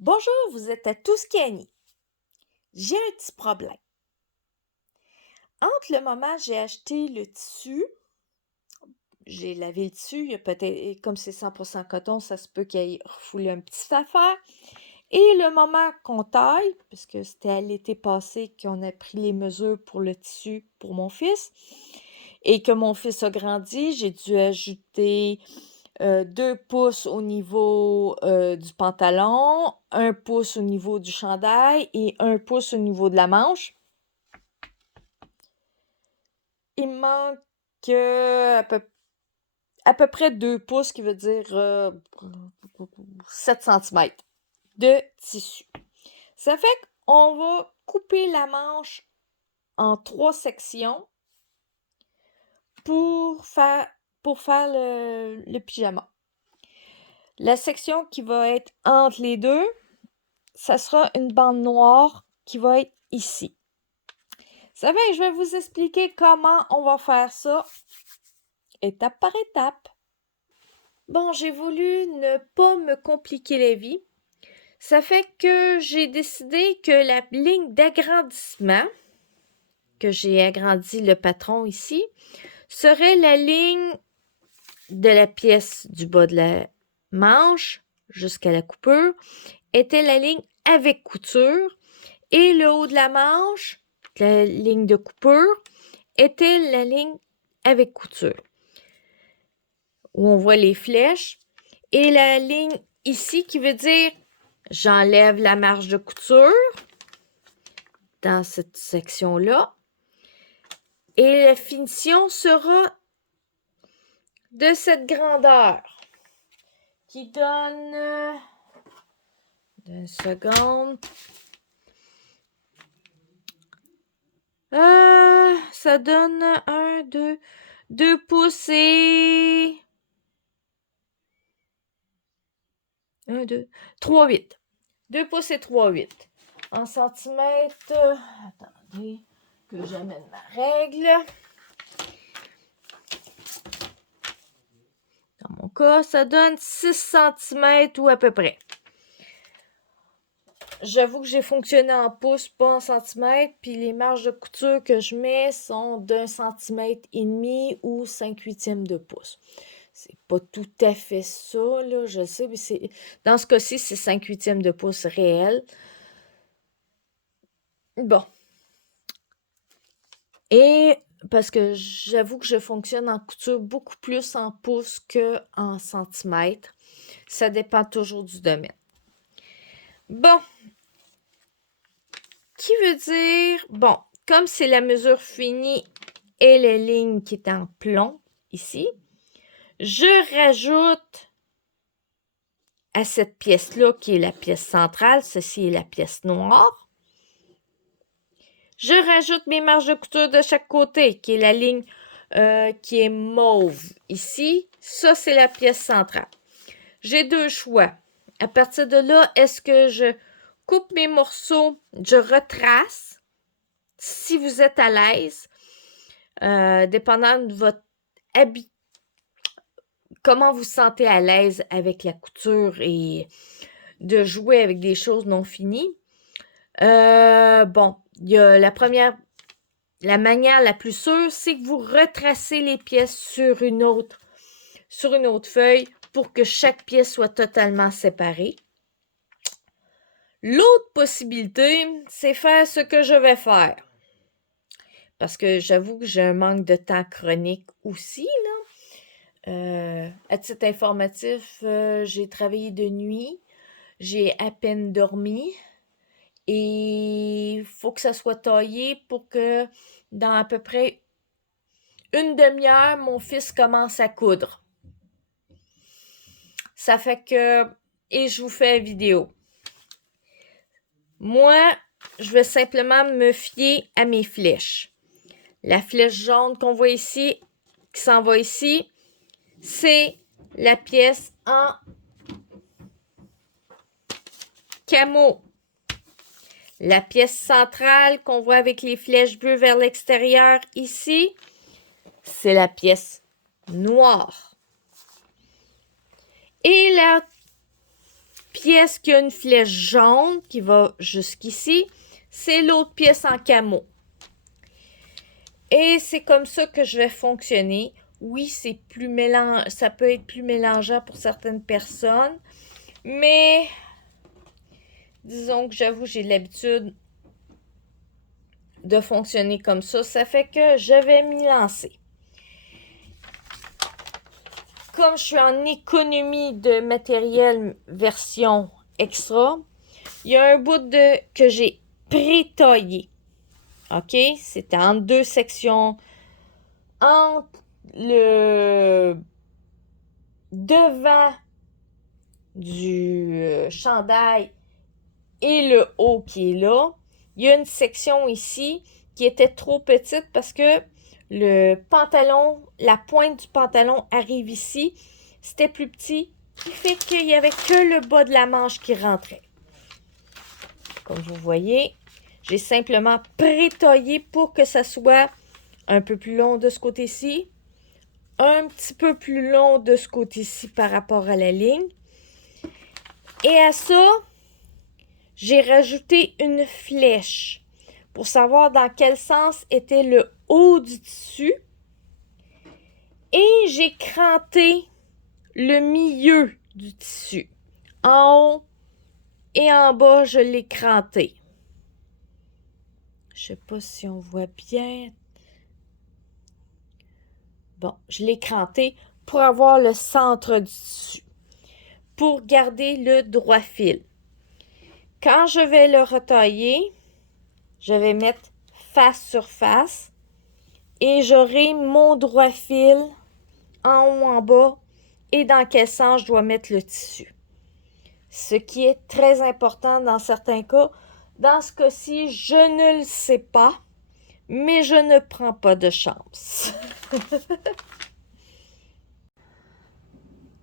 Bonjour, vous êtes à Tuscany. J'ai un petit problème. Entre le moment où j'ai acheté le tissu, j'ai lavé le tissu, il y a peut-être, comme c'est 100% coton, ça se peut qu'il y ait refoulé une petite affaire. Et le moment qu'on taille, parce que c'était à l'été passé qu'on a pris les mesures pour le tissu pour mon fils, et que mon fils a grandi, j'ai dû ajouter 2 pouces au niveau du pantalon, 1 pouce au niveau du chandail et 1 pouce au niveau de la manche. Il me manque à peu près 2 pouces, qui veut dire 7 centimètres de tissu. Ça fait qu'on va couper la manche en 3 sections pour faire le pyjama. La section qui va être entre les deux, ça sera une bande noire qui va être ici. Ça fait que je vais vous expliquer comment on va faire ça, étape par étape. Bon, j'ai voulu ne pas me compliquer la vie. Ça fait que j'ai décidé que la ligne d'agrandissement, que j'ai agrandi le patron ici, serait la ligne de la pièce du bas de la manche jusqu'à la coupure, était la ligne avec couture, et le haut de la manche, la ligne de coupure, était la ligne avec couture, où on voit les flèches, et la ligne ici qui veut dire j'enlève la marge de couture dans cette section-là, et la finition sera de cette grandeur qui donne une seconde. Ça donne 2 pouces et 1, 2, 3,8. 2 pouces et 3,8. En centimètres, attendez que j'amène ma règle. Dans mon cas, ça donne 6 cm ou à peu près. J'avoue que j'ai fonctionné en pouces, pas en centimètres, puis les marges de couture que je mets sont d'1,5 cm ou 5/8 de pouce. C'est pas tout à fait ça, là, je sais, mais dans ce cas-ci, c'est 5/8 de pouce réel. Bon. Et parce que j'avoue que je fonctionne en couture beaucoup plus en pouces qu'en centimètres. Ça dépend toujours du domaine. Bon. Qui veut dire, bon, comme c'est la mesure finie et la ligne qui est en plomb, ici, je rajoute à cette pièce-là, qui est la pièce centrale, ceci est la pièce noire, je rajoute mes marges de couture de chaque côté, qui est la ligne qui est mauve ici. Ça, c'est la pièce centrale. J'ai 2 choix. À partir de là, est-ce que je coupe mes morceaux, je retrace, si vous êtes à l'aise, dépendant de votre habit, comment vous vous sentez à l'aise avec la couture et de jouer avec des choses non finies. Bon, il y a la manière la plus sûre, c'est que vous retracez les pièces sur une autre feuille pour que chaque pièce soit totalement séparée. L'autre possibilité, c'est faire ce que je vais faire. Parce que j'avoue que j'ai un manque de temps chronique aussi, là. À titre informatif, j'ai travaillé de nuit, j'ai à peine dormi, et il faut que ça soit taillé pour que dans à peu près une demi-heure, mon fils commence à coudre. Ça fait que... Et je vous fais une vidéo. Moi, je vais simplement me fier à mes flèches. La flèche jaune qu'on voit ici, qui s'en va ici, c'est la pièce en camo. La pièce centrale qu'on voit avec les flèches bleues vers l'extérieur ici, c'est la pièce noire. Et pièce qui a une flèche jaune qui va jusqu'ici, c'est l'autre pièce en camo. Et c'est comme ça que je vais fonctionner. Oui, ça peut être plus mélangeant pour certaines personnes, mais disons que j'avoue, j'ai l'habitude de fonctionner comme ça. Ça fait que je vais m'y lancer. Comme je suis en économie de matériel version extra, il y a un bout que j'ai pré-taillé. OK? C'était en deux sections. Entre le devant du chandail et le haut qui est là, il y a une section ici qui était trop petite parce que le pantalon, la pointe du pantalon arrive ici. C'était plus petit, qui fait qu'il n'y avait que le bas de la manche qui rentrait. Comme vous voyez, j'ai simplement pré-taillé pour que ça soit un peu plus long de ce côté-ci, un petit peu plus long de ce côté-ci par rapport à la ligne. Et à ça, j'ai rajouté une flèche pour savoir dans quel sens était le haut du tissu. Et j'ai cranté le milieu du tissu. En haut et en bas, je l'ai cranté. Je ne sais pas si on voit bien. Bon, je l'ai cranté pour avoir le centre du tissu. Pour garder le droit fil. Quand je vais le retailler, je vais mettre face sur face et j'aurai mon droit fil en haut, en bas et dans quel sens je dois mettre le tissu. Ce qui est très important dans certains cas. Dans ce cas-ci, je ne le sais pas, mais je ne prends pas de chance.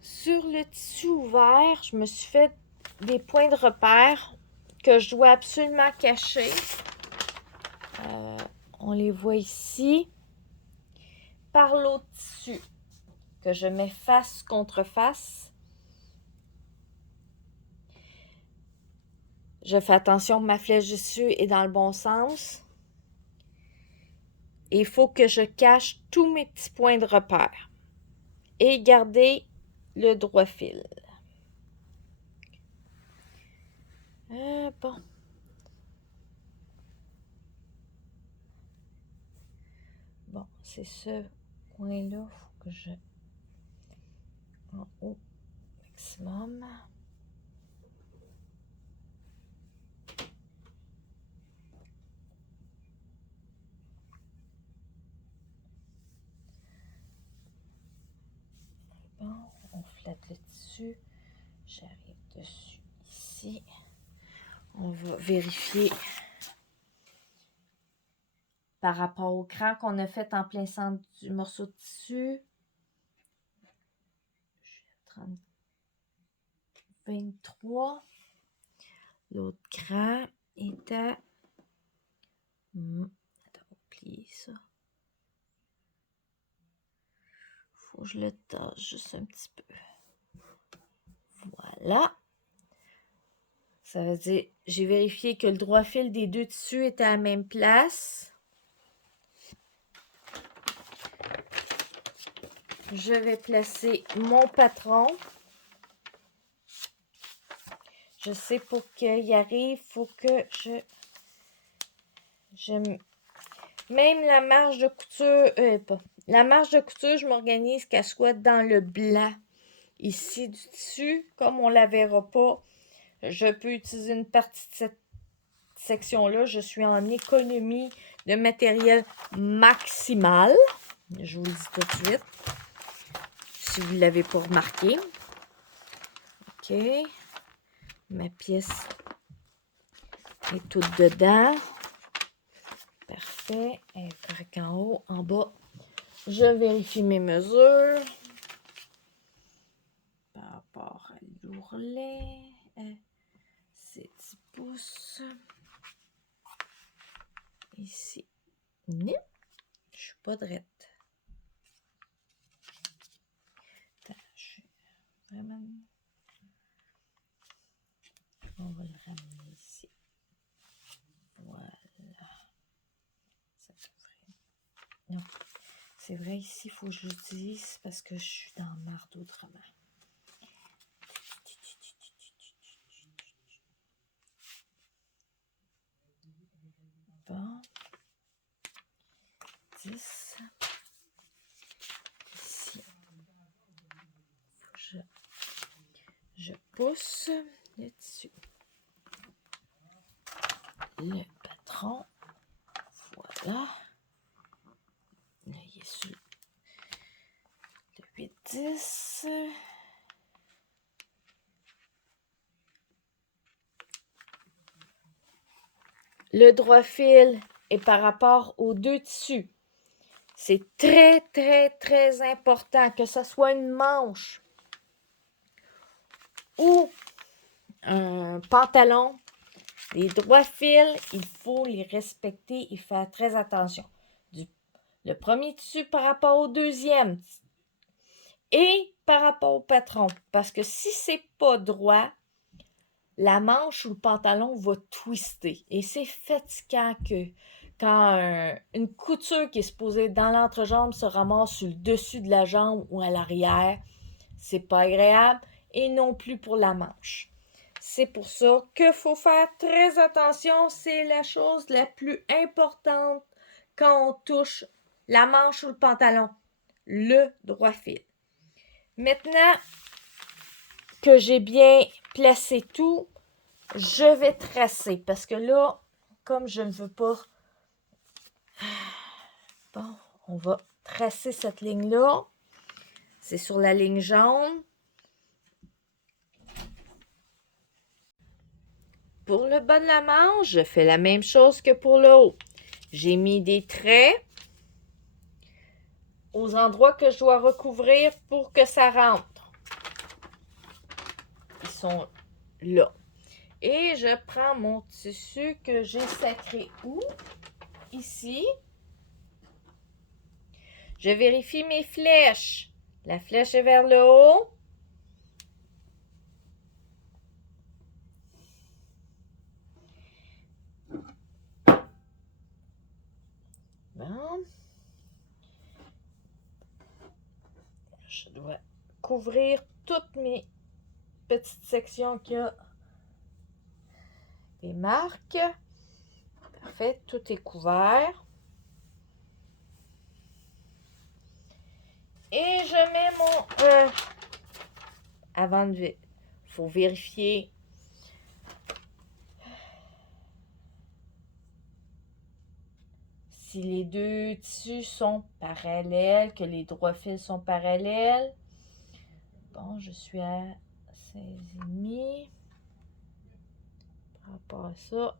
Sur le tissu ouvert, je me suis fait des points de repère que je dois absolument cacher. On les voit ici. Par l'autre tissu que je mets face contre face. Je fais attention que ma flèche dessus est dans le bon sens. Et il faut que je cache tous mes petits points de repère. Et garder le droit fil. Bon. Bon, c'est ce coin-là. Il faut que je... En haut, maximum. Bon, on flatte le tissu. J'arrive dessus ici. On va vérifier par rapport au cran qu'on a fait en plein centre du morceau de tissu. Je suis à 30, 23. L'autre cran est à... Attends, on va plier ça. Faut que je le tasse juste un petit peu. Voilà. Ça veut dire, j'ai vérifié que le droit fil des deux tissus était à la même place. Je vais placer mon patron. Je sais pour qu'il y arrive, il faut que même la marge de couture, la marge de couture, je m'organise qu'elle soit dans le blanc ici du tissu. Comme on ne la verra pas, je peux utiliser une partie de cette section-là. Je suis en économie de matériel maximale. Je vous le dis tout de suite. Si vous ne l'avez pas remarqué. OK. Ma pièce est toute dedans. Parfait. Elle est correcte en haut. En bas, je vérifie mes mesures. Par rapport à l'ourlet. C'est 10 pouces. Ici. Non. Je suis pas drette. Attends, je suis vraiment... va le ramener ici. Voilà. Ça devrait... Non. C'est vrai, ici, il faut que j'utilise parce que je suis dans le marde autrement. Bon. 10. Ici. Faut que je pousse le tissu. Le patron. Voilà. Là, il est sur le 8-10. Le droit fil est par rapport aux deux tissus. C'est très, très, très important que ce soit une manche ou un pantalon. Les droits fils, il faut les respecter et faire très attention. Le premier tissu par rapport au deuxième et par rapport au patron. Parce que si c'est pas droit, la manche ou le pantalon va twister. Et c'est fatigant que quand une couture qui est supposée dans l'entrejambe se ramasse sur le dessus de la jambe ou à l'arrière, c'est pas agréable. Et non plus pour la manche. C'est pour ça qu'il faut faire très attention. C'est la chose la plus importante quand on touche la manche ou le pantalon. Le droit fil. Maintenant que j'ai bien placé tout, je vais tracer. Parce que là, comme je ne veux pas... Bon, on va tracer cette ligne-là. C'est sur la ligne jaune. Pour le bas de la manche, je fais la même chose que pour le haut. J'ai mis des traits aux endroits que je dois recouvrir pour que ça rentre. Ils sont là. Et je prends mon tissu que j'ai sacré où? Ici. Je vérifie mes flèches. La flèche est vers le haut. Bon. Je dois couvrir toutes mes petites sections qui ont des marques. Parfait, tout est couvert. Et je mets mon... avant de... Il faut vérifier si les deux tissus sont parallèles, que les droits fils sont parallèles. Bon, je suis à 16,5. Par rapport à ça,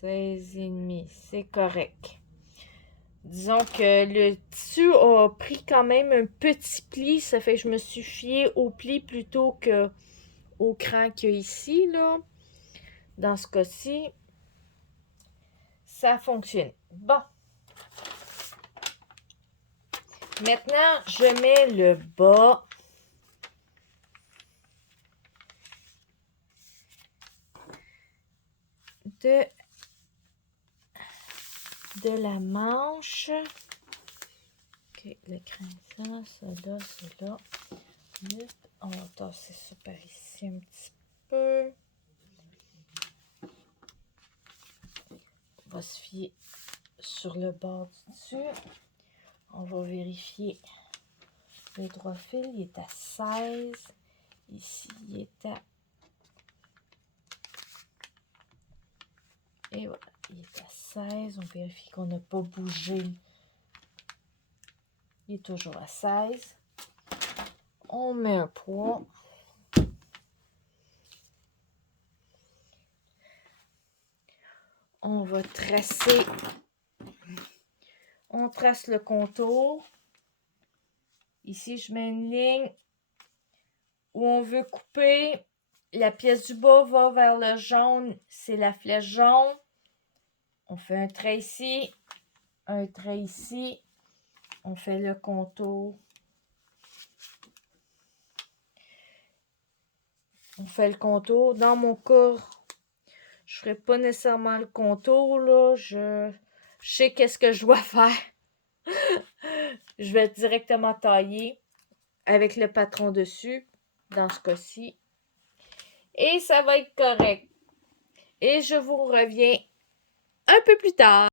16,5, c'est correct. Disons que le tissu a pris quand même un petit pli, ça fait que je me suis fiée au pli plutôt qu'au cran qu'il y a ici, là. Dans ce cas-ci, ça fonctionne. Bon. Maintenant, je mets le bas de la manche. Ok, le crin, ça là, ça là. On va tasser ça par ici un petit peu. On va se fier sur le bord du dessus. On va vérifier le droit fil. Il est à 16. Ici, il est à... Et voilà, il est à 16. On vérifie qu'on n'a pas bougé. Il est toujours à 16. On met un poids. On va tracer. On trace le contour. Ici, je mets une ligne où on veut couper. La pièce du bas va vers le jaune. C'est la flèche jaune. On fait un trait ici. Un trait ici. On fait le contour. On fait le contour. Dans mon cas, je ferai pas nécessairement le contour, là. Je sais qu'est-ce que je dois faire. Je vais directement tailler avec le patron dessus, dans ce cas-ci. Et ça va être correct. Et je vous reviens un peu plus tard.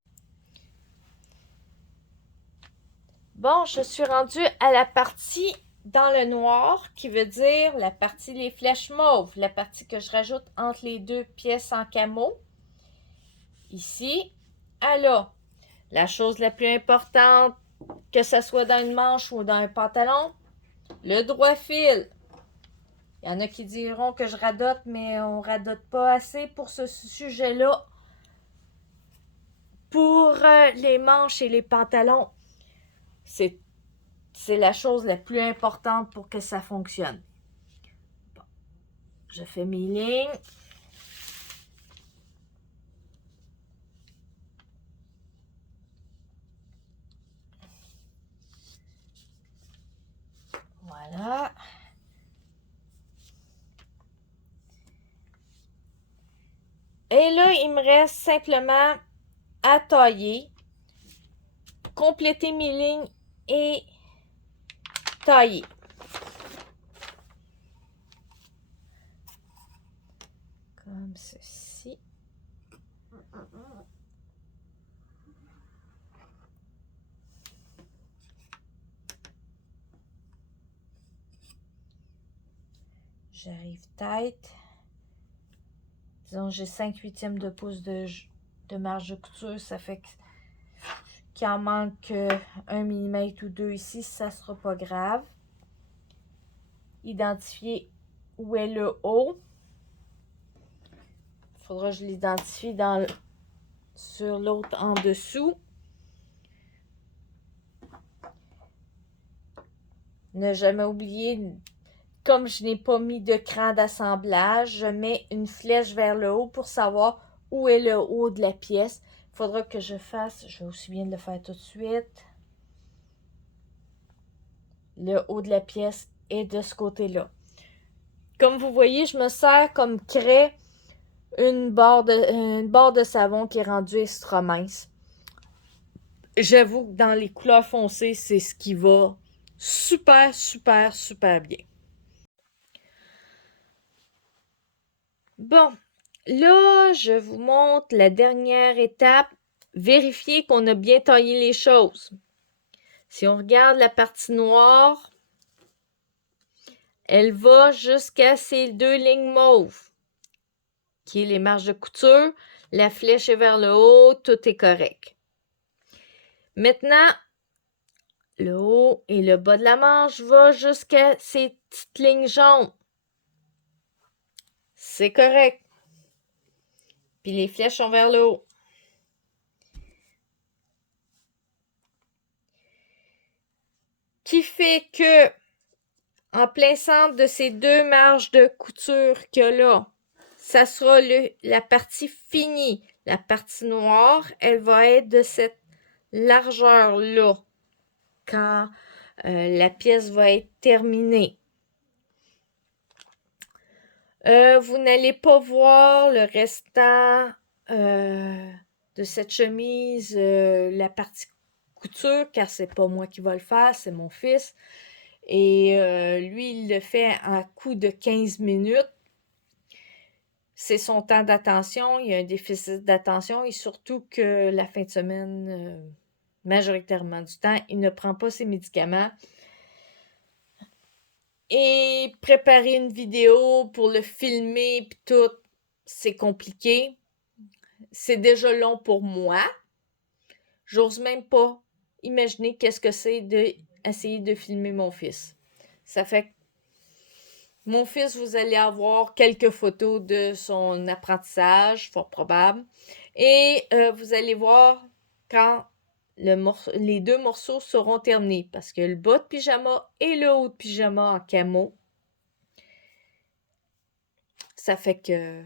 Bon, je suis rendue à la partie dans le noir, qui veut dire la partie les flèches mauves, la partie que je rajoute entre les deux pièces en camo. Ici, à là. La chose la plus importante, que ce soit dans une manche ou dans un pantalon, le droit fil. Il y en a qui diront que je radote, mais on radote pas assez pour ce sujet-là. Pour les manches et les pantalons, c'est la chose la plus importante pour que ça fonctionne. Bon, je fais mes lignes. Voilà. Et là, il me reste simplement à tailler, compléter mes lignes et tailler. Comme ceci. J'arrive tête. Disons, j'ai 5/8 de pouce de marge de couture. Ça fait qu'il en manque 1 mm ou 2 ici. Ça sera pas grave. Identifier où est le haut. Il faudra que je l'identifie sur l'autre en dessous. Ne jamais oublier, comme je n'ai pas mis de cran d'assemblage, je mets une flèche vers le haut pour savoir où est le haut de la pièce. Il faudra que je vais aussi bien le faire tout de suite. Le haut de la pièce est de ce côté-là. Comme vous voyez, je me sers comme craie une barre de savon qui est rendue extra mince. J'avoue que dans les couleurs foncées, c'est ce qui va super, super, super bien. Bon, là, je vous montre la dernière étape. Vérifier qu'on a bien taillé les choses. Si on regarde la partie noire, elle va jusqu'à ces 2 lignes mauves, qui est les marges de couture. La flèche est vers le haut, tout est correct. Maintenant, le haut et le bas de la manche va jusqu'à ces petites lignes jaunes. C'est correct. Puis les flèches sont vers le haut. Qui fait que, en plein centre de ces 2 marges de couture qu'il y a là, ça sera la partie finie. La partie noire, elle va être de cette largeur-là quand la pièce va être terminée. Vous n'allez pas voir le restant de cette chemise, la partie couture, car c'est pas moi qui va le faire, c'est mon fils. Et lui, il le fait en coup de 15 minutes. C'est son temps d'attention, il y a un déficit d'attention et surtout que la fin de semaine, majoritairement du temps, il ne prend pas ses médicaments. Et préparer une vidéo pour le filmer puis tout, c'est compliqué. C'est déjà long pour moi. J'ose même pas imaginer qu'est-ce que c'est d'essayer de filmer mon fils. Ça fait que mon fils, vous allez avoir quelques photos de son apprentissage, fort probable. Et vous allez voir quand les 2 morceaux seront terminés. Parce que le bas de pyjama et le haut de pyjama en camo. Ça fait que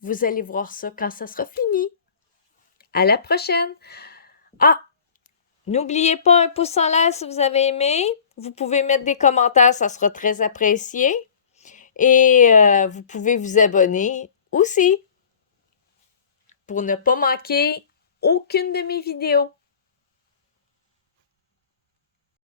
vous allez voir ça quand ça sera fini. À la prochaine! Ah! N'oubliez pas un pouce en l'air si vous avez aimé. Vous pouvez mettre des commentaires, ça sera très apprécié. Et vous pouvez vous abonner aussi pour ne pas manquer aucune de mes vidéos.